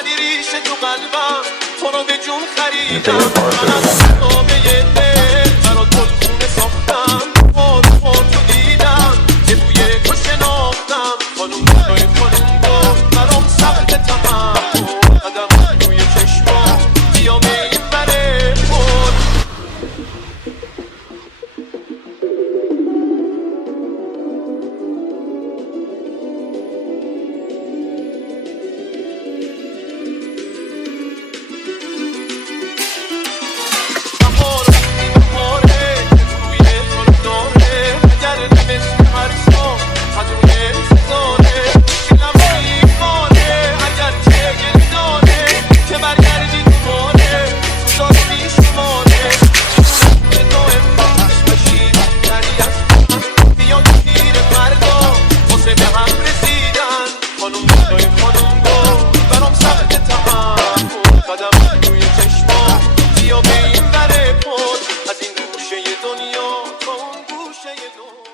زدی ریشه تو قلبم، تو رو به جون خریدم. من از نامه دل برات گلخونه ساختم، پاسپورت رو دیدم یه بوی تو شناختم. خانوم گل برام سخت تحمل، قدم روی چشمام بیام این بره پل. دنیا تا اون گوشه دنیا